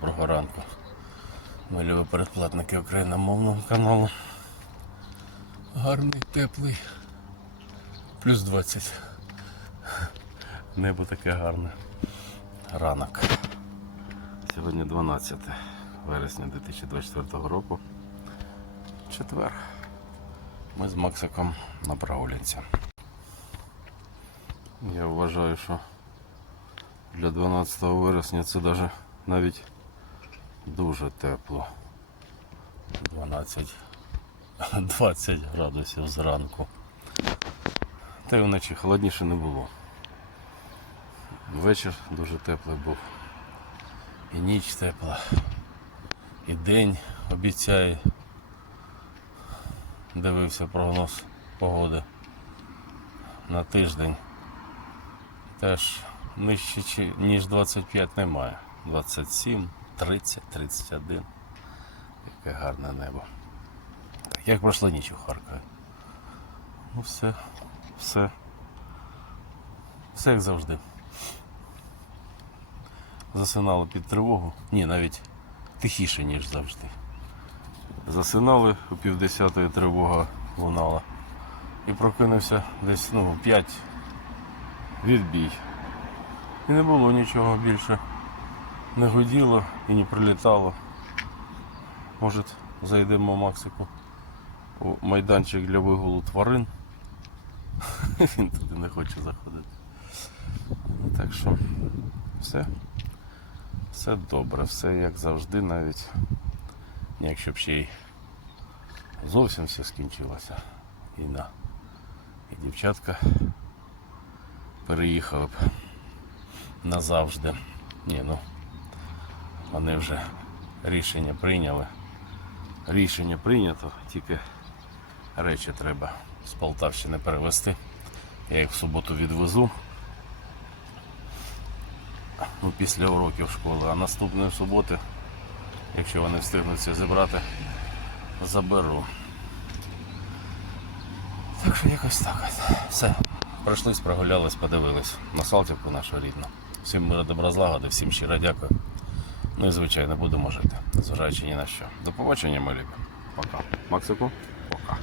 доброго ранку. Ми любі передплатники україномовного каналу. Гарний, теплий. Плюс 20. Небо таке гарне. Ранок. Сьогодні 12 вересня 2024 року. Четвер. Ми з Максиком на прогулянці. Я вважаю, що для 12 вересня це даже навіть дуже тепло. 12 20 градусів зранку. Та й вночі холодніше не було. Вечір дуже теплий був. І ніч тепла. І день обіцяє. Дивився прогноз погоди на тиждень. Теж нижче, ніж 25 немає. 27, 30, 31. Яке гарне небо. Так, як пройшла ніч у Харкові? Ну все, все. Все як завжди. Засинали під тривогу. Ні, навіть тихіше, ніж завжди. Засинали у півдесятої тривога лунала. І прокинувся десь ну, 5 відбій. І не було нічого більше. Не гуділо і не прилітало. Може, зайдемо Максику у майданчик для вигулу тварин. Він туди не хоче заходити. Так що все. Все добре, все як завжди, навіть якщо б ще й зовсім все скінчилося. Війна. І дівчатка переїхали б назавжди. Ні, ну вони вже рішення прийняли. Рішення прийнято, тільки речі треба з Полтавщини перевезти. Я їх в суботу відвезу. Ну, після уроків школи, а наступної суботи, якщо вони встигнуться зібрати, заберу. Так що якось так. Все. Пройшлись, прогулялись, подивились на Салтівку нашу рідну. Всім мира добра злагоди, всім щиро дякую. Ну і звичайно будемо жити, зважаючи ні на що. До побачення, мої любі. Пока. Максику, пока.